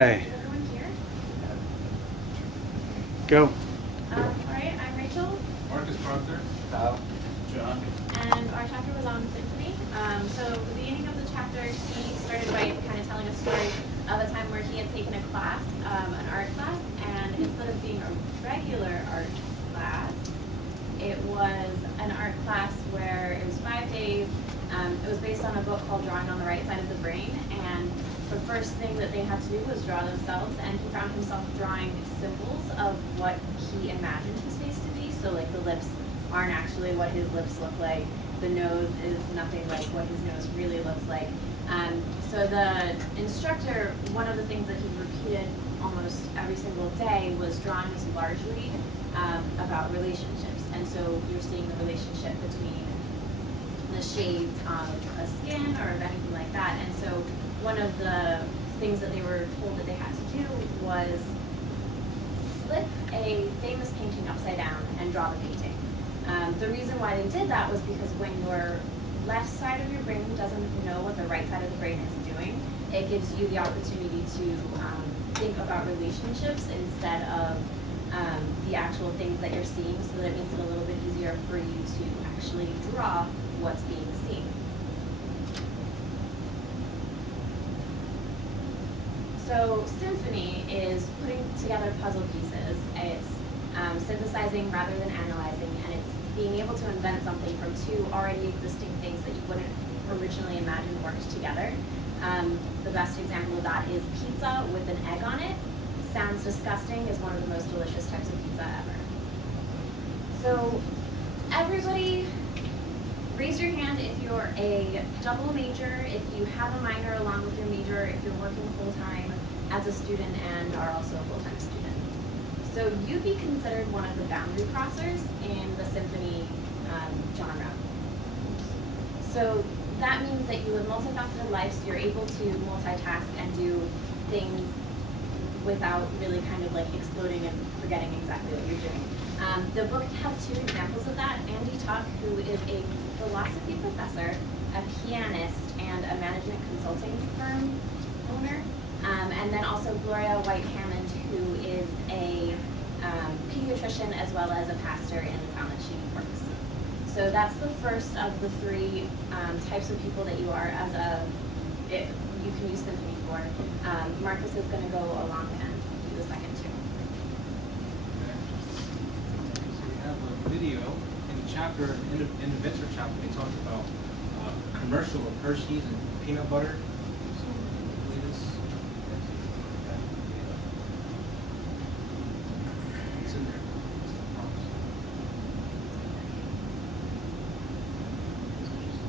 Hey, Everyone here? go. All right, I'm Rachel, Marcus Proctor. Kyle. John. and our chapter was on symphony. So the beginning of the chapter, he started by kind of telling a story of a time where he had taken a class, an art class, and instead of being a regular art class, it was an art class where it was 5 days. It was based on a book called Drawing on the Right Side of the Brain, and the first thing that they had to do was draw themselves, and he found himself drawing symbols of what he imagined his face to be. So like the lips aren't actually what his lips look like. The nose is nothing like what his nose really looks like. So the instructor, one of the things that he repeated almost every single day was drawings largely about relationships. And so you're seeing the relationship between the shades of a skin or of anything like that. And so one of the things that they were told that they had to do was flip a famous painting upside down and draw the painting. The reason why they did that was because when your left side of your brain doesn't know what the right side of the brain is doing, it gives you the opportunity to think about relationships instead of the actual things that you're seeing, so that it makes it a little bit easier for you to actually draw what's being seen. So symphony is putting together puzzle pieces. It's synthesizing rather than analyzing, and it's being able to invent something from two already existing things that you wouldn't originally imagine worked together. The best example of that is pizza with an egg on it. Sounds disgusting, is one of the most delicious types of pizza ever. So everybody, raise your hand if you're a double major, if you have a minor along with your major, if you're working full-time as a student and are also a full-time student. So you'd be considered one of the boundary crossers in the symphony genre. So that means that you live multifaceted lives, so you're able to multitask and do things without really kind of like exploding and forgetting exactly what you're doing. The book has two examples of that. Andy Tuck, who is a philosophy professor, a pianist, and a management consulting firm owner. And then also Gloria White Hammond, who is a pediatrician as well as a pastor in the town that she works. So that's the first of the three types of people that you are you can use symphony for. Marcus is going to go along and do the second two. So we have a video in the chapter, in the Inventor chapter, they talked about commercial of Hershey's and peanut butter. So play this. It's in there.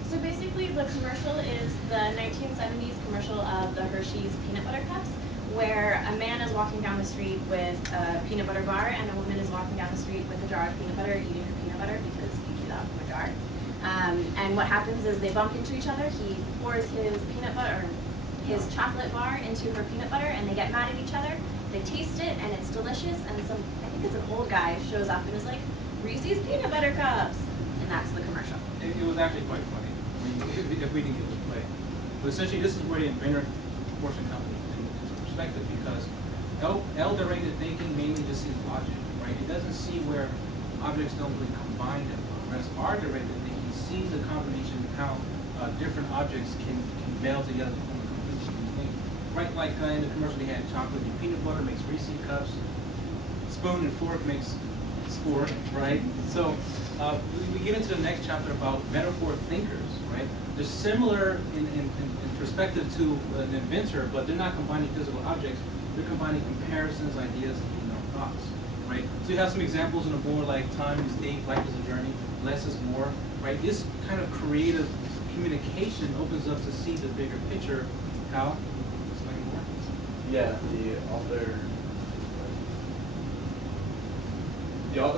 So basically, the commercial is the 1970s commercial of the Hershey's peanut butter cups, where a man is walking down the street with a peanut butter bar, and a woman is walking down the street with a jar of peanut butter, eating her peanut butter because you do that from a jar. And what happens is they bump into each other. He pours his peanut butter, or his chocolate bar, into her peanut butter, and they get mad at each other. They taste it, and it's delicious. And I think it's an old guy, shows up and is like, "Reese's peanut butter cups," and that's the commercial. It was actually quite funny. If we didn't get to play. But essentially, this is where the inventor portion comes into perspective, because L-directed thinking mainly just sees logic, right? It doesn't see where objects don't really combine them. Whereas R-directed thinking sees the combination of how different objects can meld together to form a completely new thing. Right, like in the commercial they had chocolate and peanut butter makes Reese's cups, spoon and fork makes sport, right? So we get into the next chapter about metaphor thinkers, right? They're similar in perspective to an inventor, but they're not combining physical objects. They're combining comparisons, ideas, and thoughts, right? So you have some examples on the board like time is deep, life is a journey, less is more, right? This kind of creative communication opens up to see the bigger picture. How? Explain more. Yeah, the author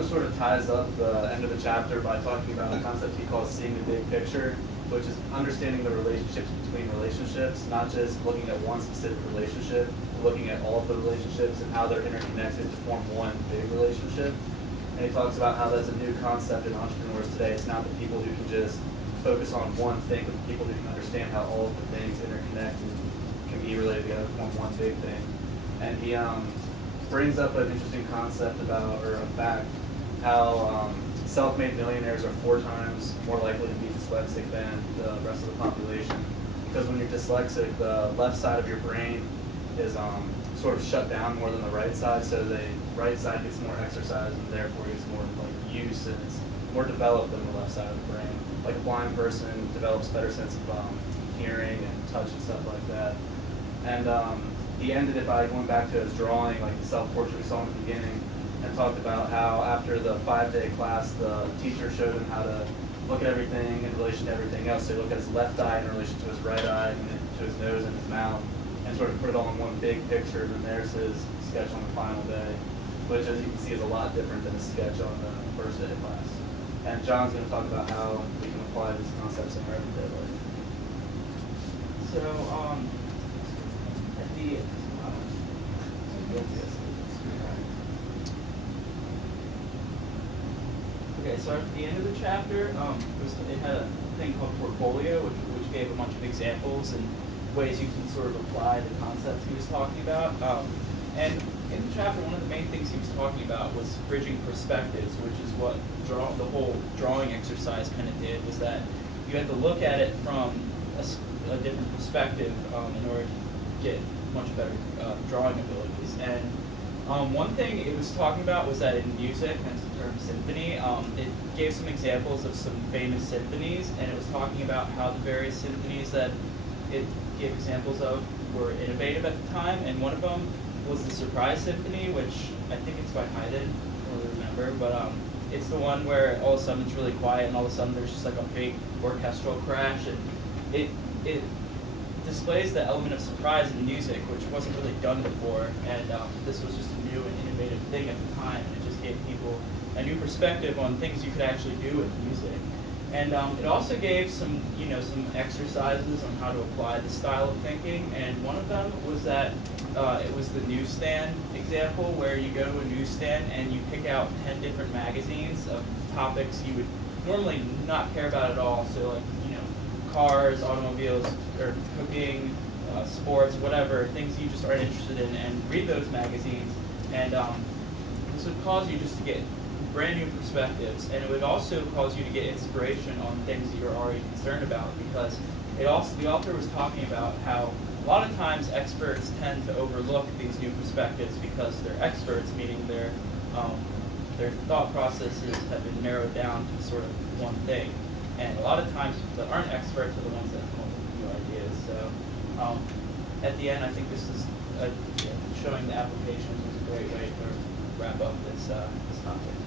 sort of ties up the end of the chapter by talking about a concept he calls seeing the big picture, which is understanding the relationships between relationships, not just looking at one specific relationship, but looking at all of the relationships and how they're interconnected to form one big relationship. And he talks about how that's a new concept in entrepreneurs today. It's not the people who can just focus on one thing, but the people who can understand how all of the things interconnect and can be related together to form one big thing. and he brings up an interesting concept about, or a fact, how self-made millionaires are 4 times more likely to be dyslexic than the rest of the population. Because when you're dyslexic, the left side of your brain is sort of shut down more than the right side, so the right side gets more exercise and therefore gets more like use, and it's more developed than the left side of the brain. Like a blind person develops better sense of hearing and touch and stuff like that. And he ended it by going back to his drawing, like the self-portrait we saw in the beginning, and talked about how after the 5-day class, the teacher showed him how to look at everything in relation to everything else. So he looked at his left eye in relation to his right eye, and then to his nose and his mouth, and sort of put it all in one big picture. And then there's his sketch on the final day, which, as you can see, is a lot different than his sketch on the first day of class. And John's going to talk about how we can apply these concepts in our everyday life. So, at the okay, so at the end of the chapter, it had a thing called portfolio, which gave a bunch of examples and ways you can sort of apply the concepts he was talking about. And in the chapter, one of the main things he was talking about was bridging perspectives, which is what the whole drawing exercise kind of did, was that you had to look at it from a different perspective in order to get much better drawing abilities. And one thing it was talking about was that in music, hence the term symphony, it gave some examples of some famous symphonies, and it was talking about how the various symphonies that it gave examples of were innovative at the time, and one of them was the Surprise Symphony, which I think it's by Haydn, I don't really remember, but it's the one where all of a sudden it's really quiet and all of a sudden there's just like a big orchestral crash, and it displays the element of surprise in music, which wasn't really done before, and this was just a new and innovative thing at the time, and it just gave people a new perspective on things you could actually do with music. And it also gave some exercises on how to apply the style of thinking, and one of them was that it was the newsstand example, where you go to a newsstand and you pick out 10 different magazines of topics you would normally not care about at all, so like, cars, automobiles, or cooking, sports, whatever, things you just aren't interested in, and read those magazines, and this would cause you just to get brand new perspectives, and it would also cause you to get inspiration on things that you're already concerned about, because the author was talking about how a lot of times experts tend to overlook these new perspectives because they're experts, meaning their thought processes have been narrowed down to sort of one thing. And a lot of times people that aren't experts are the ones that come up with new ideas. So at the end, I think this is showing the applications is a great way to wrap up this topic.